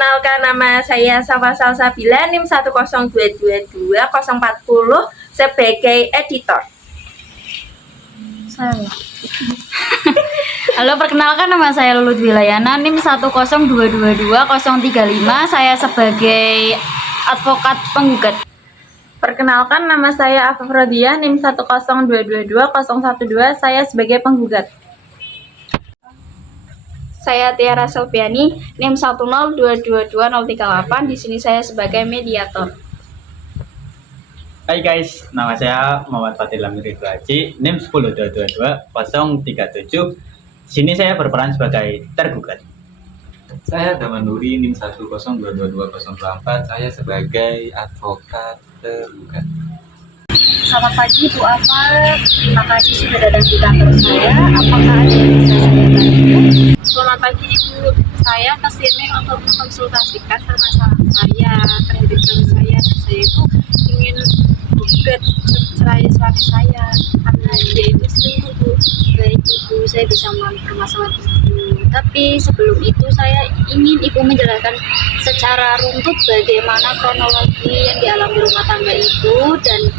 Perkenalkan, nama saya Safa Salsabila, NIM 10222-040 sebagai editor. Salah. Halo, perkenalkan nama saya Lulut Wilayana, NIM 10222-035. Saya sebagai advokat penggugat. Perkenalkan, nama saya Afaf Rodiah, NIM 10222-012. Saya sebagai penggugat. Saya Tiara Selviani, NIM 10222-038. Di sini saya sebagai mediator. Hai guys, nama saya Muhammad Fatil Amir Haji, NIM 10222-037. Sini saya berperan sebagai tergugat. Saya Daman Nuri, NIM 10222-024. Saya sebagai advokat tergugat. Selamat pagi Bu Afaf, terima kasih sudah datang di kantor saya. Apakah ada yang bisa saya bantu? Selamat pagi Ibu, saya kesini untuk mengkonsultasikan permasalahan saya terhadap suami saya. Saya itu ingin gugat cerai suami saya karena dia itu selingkuh Bu. Baik Ibu, saya bisa memahami permasalahan Ibu. Tapi sebelum itu saya ingin Ibu menjelaskan secara runtut bagaimana kronologi yang dialami rumah tangga Ibu dan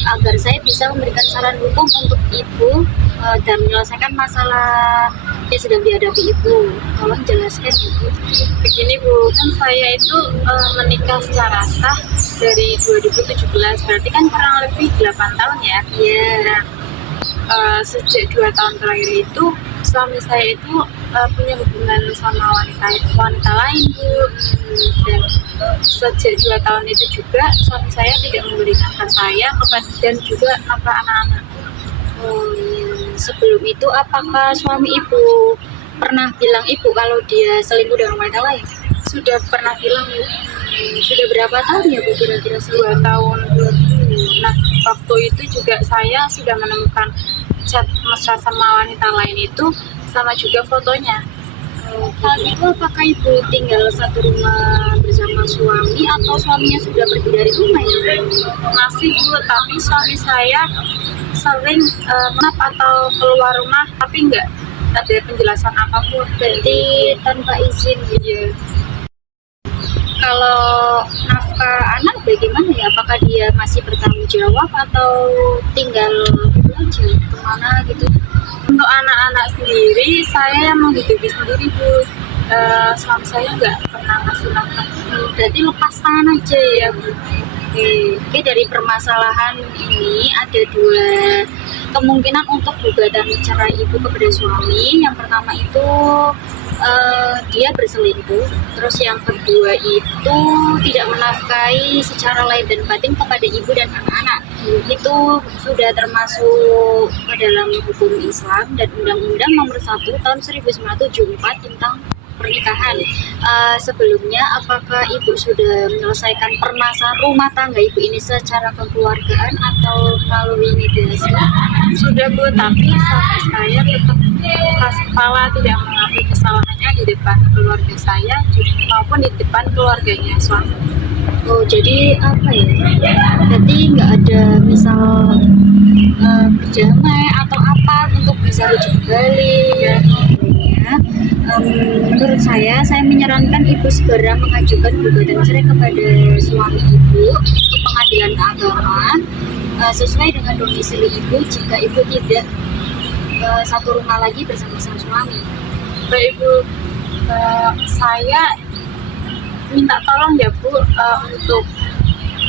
agar saya bisa memberikan saran hukum untuk Ibu dan menyelesaikan masalah yang sedang dihadapi Ibu. Tolong jelaskan Ibu. Begini Bu, kan saya itu menikah secara sah dari 2017, berarti kan kurang lebih 8 tahun ya. Iya. Sejak 2 tahun terakhir itu suami saya itu punya hubungan sama wanita lain Bu, dan sejak 2 tahun itu juga suami saya tidak memberi nafkah saya dan juga nafkah anak-anak. Sebelum itu apakah suami Ibu pernah bilang Ibu kalau dia selingkuh dengan wanita lain? Sudah pernah bilang Bu. Sudah berapa tahun ya Bu kira-kira? 2 tahun. Nah, waktu itu juga saya sudah menemukan chat mesra sama wanita lain itu, sama juga fotonya. Saat itu apakah Ibu tinggal satu rumah bersama suami atau suaminya sudah pergi dari rumah ya? Masih Bu, tapi suami saya sering menap atau keluar rumah, tapi nggak ada penjelasan apapun. Berarti tanpa izin. Iya. Kalau nafkah anak bagaimana ya? Apakah dia masih bertanggung jawab atau tinggal itu aja kemana gitu? Untuk anak-anak sendiri, saya yang menghidupi sendiri Bu. Suami saya nggak pernah ngasih nafkah. Berarti lepas tangan aja ya Bu. Oke, dari permasalahan ini ada dua kemungkinan untuk gugatan cerai Ibu kepada suami. Yang pertama itu dia berselingkuh, terus yang kedua itu tidak menafkahi secara lahir dan batin kepada Ibu dan anak-anak. Itu sudah termasuk ke dalam hukum Islam dan Undang-Undang Nomor 1 Tahun 1974 tentang pernikahan. Sebelumnya apakah Ibu sudah menyelesaikan permasalahan rumah tangga Ibu ini secara kekeluargaan atau melalui mediasi? Sudah Bu, tapi suami saya tetap keras kepala, tidak mengakui kesalahannya di depan keluarga saya maupun di depan keluarganya suami. Oh, jadi apa ya? Berarti nggak ada misal berjamai atau apa untuk bisa rujuk balik ya? Menurut saya menyarankan Ibu segera mengajukan gugatan cerai kepada suami Ibu ke pengadilan agama sesuai dengan domisili Ibu jika Ibu tidak satu rumah lagi bersama sang suami. Baik Bu, saya minta tolong ya Bu untuk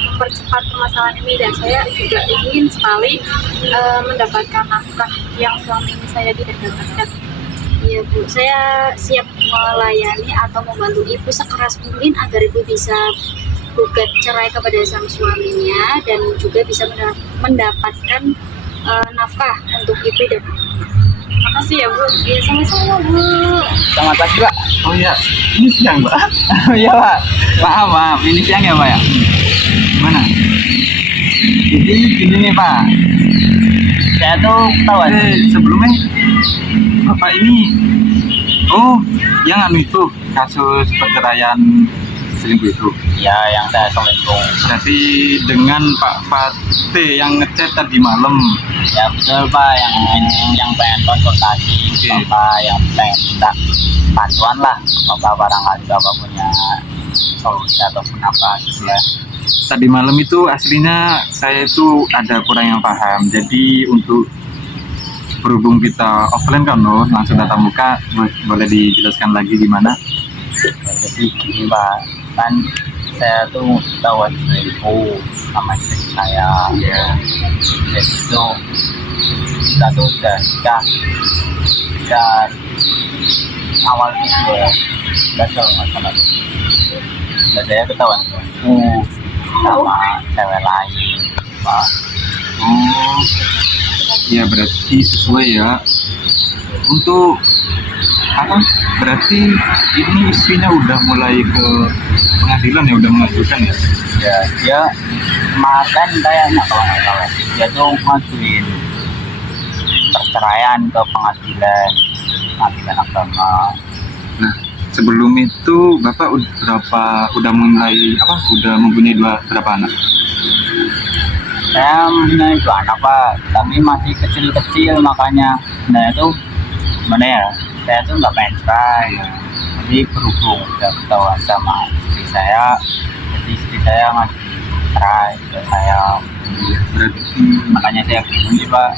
mempercepat permasalahan ini, dan saya juga ingin sekali mendapatkan nafkah yang selama ini saya tidak dapatkan. Iya Bu, saya siap melayani atau membantu Ibu sekeras mungkin agar Ibu bisa gugat cerai kepada sang suaminya dan juga bisa mendapatkan nafkah untuk Ibu dan anak. Makasih ya Bu. Iya, sama-sama Bu. Selamat pagi Pak. Oh iya, ini siang Pak. Oh iya Pak. Maaf, ini siang ya Pak ya. Gimana? Jadi gini nih Pak. Saya tuh tahu aja. Sebelumnya Bapak ini, yang itu kasus perceraian selingkuh itu. Ya, yang saya selingkuh. Berarti dengan Pak Fatih yang ngechat tadi malam. Ya betul Pak, yang pengen konsultasi, Oke. Bapak yang pengen minta bantuan lah, Bapak barangkali Bapak punya solusi ataupun apa gitu ya. Tadi malam itu aslinya saya itu ada kurang yang paham. Jadi untuk berhubung kita offline kan Nur, langsung tatap muka, boleh dijelaskan lagi gimana? Ya, jadi gini Pak, kan saya tuh tahu ibu sama istri saya ya, jadi itu kita tuh udah nikah dan awal itu ya, nggak tahu masalah itu. Dan saya ketahuan sama cewek lain Pak. Oh, ya berarti sesuai ya. Untuk apa? Berarti ini istrinya udah mulai ke pengadilan ya, udah mengajukan ya? Ya dia kemarin kayaknya kalau nggak salah dia tuh ngajuin perceraian ke pengadilan agama. Nah, sebelum itu Bapak udah mulai apa? Udah mempunyai berapa anak? Saya mempunyai 2 anak Pak, tapi masih kecil-kecil, makanya nah itu mana ya, saya tuh nggak pengen cerai. Jadi berhubung udah ketahuan sama istri saya, jadi istri saya ngasih cerai ke saya. Berarti Makanya saya bingung sih Pak,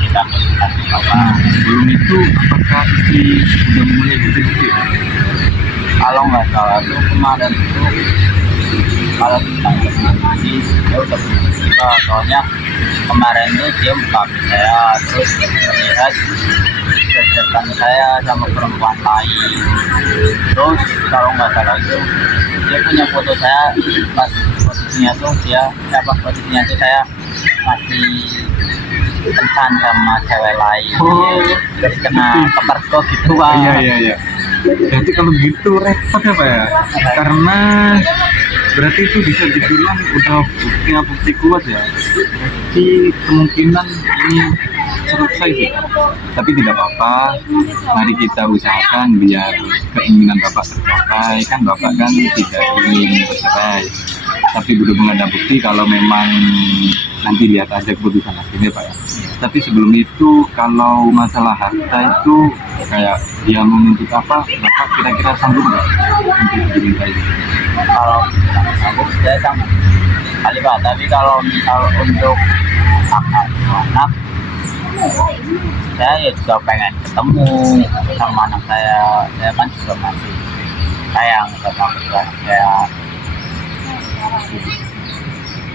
kita berkasih Bapak. sebelum itu apakah istri udah mulai bukti-bukti? Kalau nggak salah tuh kemarin itu kalau kita jadi dia udah berhenti Pak, soalnya kemarin tuh dia buka HP saya terus melihat depan saya sama perempuan lain. Terus kalau nggak salah itu dia punya foto saya pas posisinya tuh posisinya tuh saya masih kencan sama cewek lain. Terus kena kepergok gitu Pak. Iya. Berarti kalau gitu repot ya Pak ya? Karena berarti itu bisa dibilang udah bukti kuat ya. Berarti kemungkinan ini selesai sih. Tapi tidak apa-apa. Mari kita usahakan biar keinginan Bapak tercapai. Kan Bapak kan tidak ingin bercerai. Tapi belum ada bukti. Kalau memang nanti lihat aja keputusan hasilnya Pak ya. Tapi sebelum itu kalau masalah harta itu kayak dia menuntut apa, Bapak kira-kira sanggup nggak untuk diminta itu? Kalau sanggup saya sanggup kali Pak, tapi kalau misal untuk anak saya ya juga pengen ketemu sama anak saya kan juga masih sayang sama anak saya.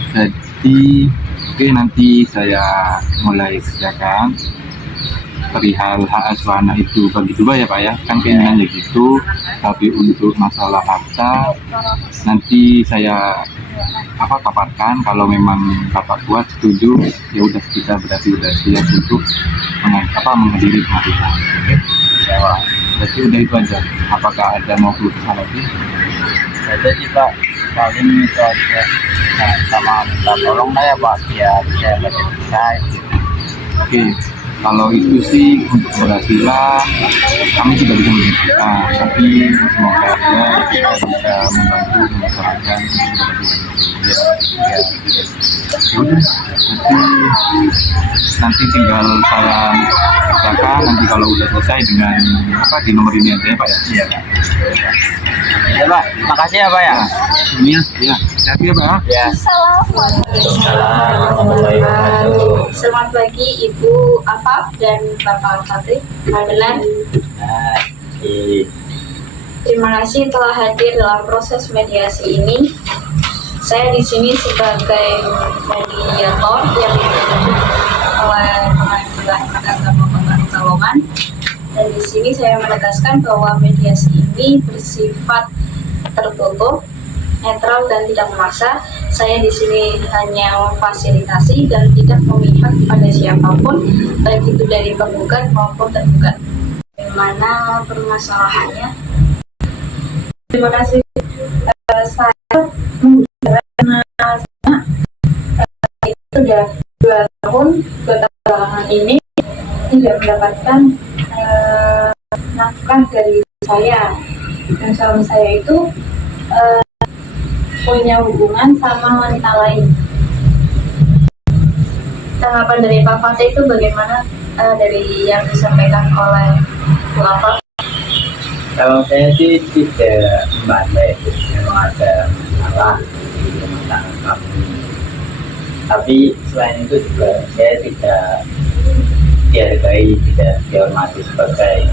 Jadi oke, nanti saya mulai kerjakan perihal hak asuh anak itu bagi dua ya Pak ya, kan keinginannya gitu. Tapi untuk masalah harta nanti saya paparkan, kalau memang Bapak kuat setuju ya udah, kita berarti udah siap untuk menghadiri pengadilan. Oke Ya Pak, berarti udah itu aja. Apakah ada mau keluhan lagi? itu sih Pak, paling itu aja. Nah, sama minta tolong lah ya Pak, biar saya lebih bisa. Oke, kalau itu sih untuk keberhasilan kami tidak bisa menentukan, tapi semoga aja kita bisa membantu menyelesaikan nanti tinggal saya kerjakan, nanti kalau udah selesai dengan di nomor ini aja ya Pak ya. Iya Pak. Ya Pak, makasih ya Pak ya. Iya, hati ya Pak. Ya. Selamat pagi Ibu Afaf dan Bapak Fatih. Alhamdulillah. Terima kasih telah hadir dalam proses mediasi ini. Saya di sini sebagai mediator yang ditunjuk oleh Pengadilan Agama Kota Pekalongan. Dan di sini saya menegaskan bahwa mediasi ini bersifat tertutup, netral dan tidak memaksa. Saya di sini hanya memfasilitasi dan tidak memihak pada siapapun, baik itu dari penggugat maupun tergugat. Bagaimana permasalahannya? Terima kasih. Saya itu sudah 2 tahun belakangan ini tidak mendapatkan nafkah dari saya, dan suami saya itu punya hubungan sama wanita lain. Tanggapan dari Pak Fatih itu bagaimana dari yang disampaikan oleh Bu Afaf? Kalau saya sih tidak membantah itu, memang ada masalah di rumah tangga kami. Tapi selain itu juga saya tidak dihargai, tidak dihormati sebagai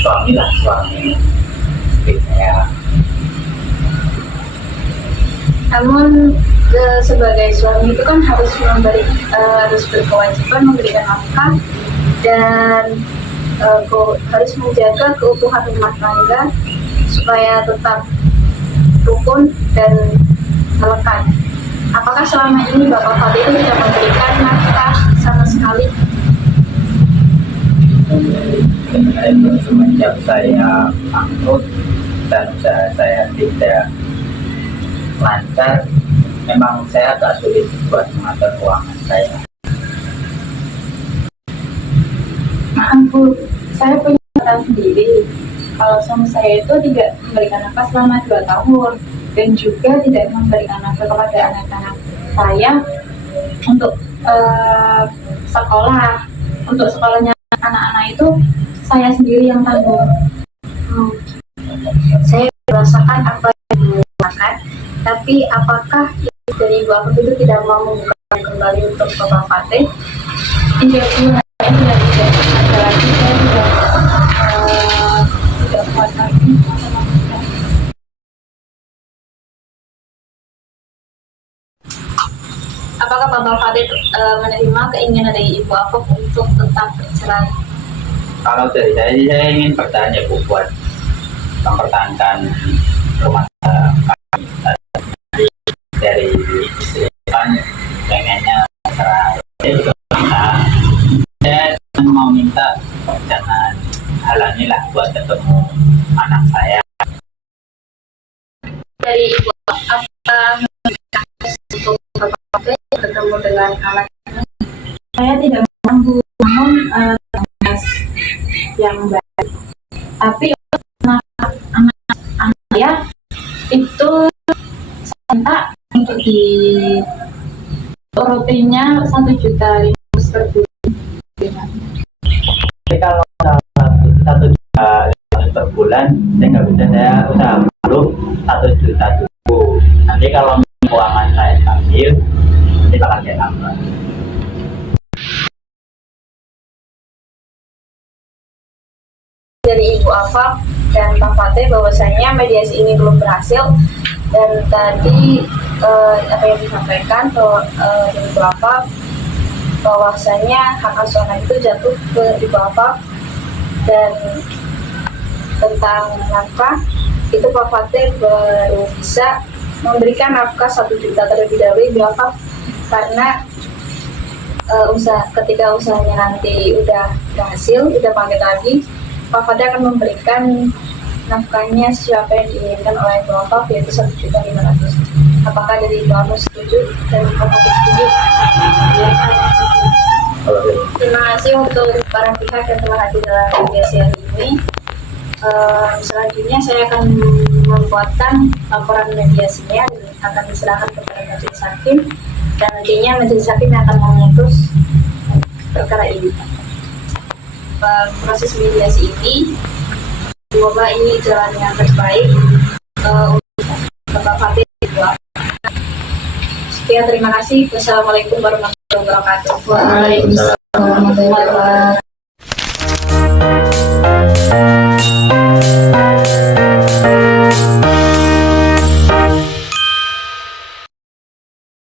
suami lah, suami istri saya. Namun sebagai suami itu kan harus berkewajiban memberikan nafkah dan harus menjaga keutuhan rumah tangga supaya tetap rukun dan melekat. Apakah selama ini Bapak Fadil tidak memberikan nafkah sama sekali? Semenjak saya bangkrut dan usaha saya tidak lancar, memang saya agak sulit buat mengatur keuangan saya. Maaf Bu, saya punya catatan sendiri. Kalau suami saya itu tidak memberikan nafkah selama 2 tahun dan juga tidak memberikan nafkah kepada anak-anak saya untuk sekolah. Untuk sekolahnya anak-anak itu saya sendiri yang tanggung. Saya merasakan apa yang dilakukan, tapi apakah dari Ibu Afif itu tidak mau membuka kembali untuk Bapak Fatih? Tidak Bu, saya tidak ada lagi, saya tidak kuat lagi sama mereka. Apakah Bapak Fatih menerima keinginan dari Ibu Afif untuk tetap bercerai? Kalau dari saya ingin bertahan ya Bu, buat mempertahankan rumah tangga kami. Dari istri kan pengennya cerai. Saya juga minta, saya mau minta jangan halangi lah buat ketemu anak saya. Dari Ibu apa untuk Bapak Fatih ketemu dengan anak? Saya tidak mengganggu, namun yang baik. Tapi anak saya itu saya minta untuk di rutinnya 1.500.000 per bulan. Tapi kalau 1 juta per bulan, saya nggak bisa, saya usaha dulu 1 juta dulu. Nanti kalau keuangan saya stabil, nanti bakal saya tambah. Dari Ibu Afaf dan Pak Fatih bahwasanya mediasi ini belum berhasil, dan tadi apa yang disampaikan dari Ibu Afaf bahwasanya hak asuh anak itu jatuh ke Ibu Afaf, dan tentang nafkah itu Pak Fatih baru bisa memberikan nafkah 1 juta terlebih dahulu Ibu Afaf, karena ketika usahanya nanti udah berhasil, udah bangkit lagi, Pak Fatih akan memberikan nafkahnya sesuai apa yang diinginkan oleh Ibu Afaf, yaitu 1.500.000. Apakah dari Ibu Afaf setuju dan Pak Fatih setuju? Ya. Terima kasih untuk para pihak yang telah hadir dalam mediasi hari ini. Selanjutnya saya akan membuatkan laporan mediasinya dan akan diserahkan kepada majelis hakim, dan nantinya majelis hakim yang akan memutus perkara ini. Proses mediasi ini semoga ini jalan yang terbaik untuk Bapak Fatih. Sekian, terima kasih. Wassalamualaikum warahmatullahi wabarakatuh. Waalaikumsalam warahmatullahi wabarakatuh.